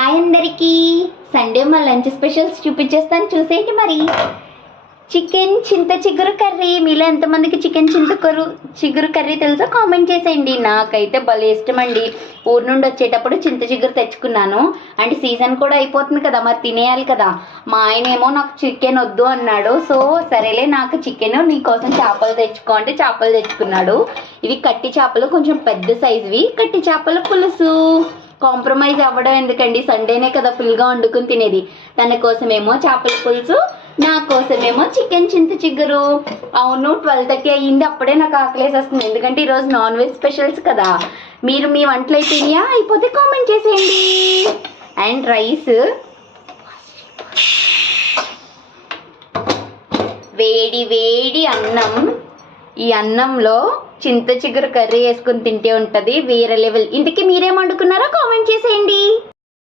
Hi అందరికీ. Sunday మా lunch specials చూపించేస్తాను, చూసేయండి. మరి చికెన్ చింత చిగురు కర్రీ. మీలో ఎంతమందికి చికెన్ చిగురు కర్రీ తెలుసో కామెంట్ చేసేయండి. నాకైతే భలే ఇష్టం అండి. ఊరు నుండి వచ్చేటప్పుడు చింత చిగురు తెచ్చుకున్నాను. అండ్ సీజన్ కూడా అయిపోతుంది కదా, మరి తినేయాలి కదా. మా ఆయన ఏమో నాకు చికెన్ వద్దు అన్నాడు. సో సరేలే, నాకు చికెన్, నీకోసం చేపలు తెచ్చుకో అంటే చేపలు తెచ్చుకున్నాడు. ఇవి కట్టి చేపలు, కొంచెం పెద్ద సైజువి కట్టి చేపల పులుసు. కాంప్రమైజ్ అవ్వడం ఎందుకండి, సండేనే కదా ఫుల్గా వండుకుని తినేది. తన కోసమేమో చేపల పులుసు, నా కోసమేమో చికెన్ చింత చిగురు. అవును, 12:30 అయ్యింది, అప్పుడే నాకు ఆకలేసేస్తుంది. ఎందుకంటే ఈరోజు నాన్ వెజ్ స్పెషల్స్ కదా. మీరు మీ వంటలు అయిపోయినాయా? అయిపోతే కామెంట్ చేసేయండి. అండ్ రైస్, వేడి వేడి అన్నం. ఈ అన్నంలో చింత చిగురు కర్రీ వేసుకుని తింటే ఉంటుంది వేరే లెవెల్. ఇంతకీ మీరేం వండుకున్నారో కామెంట్ చేసేయండి.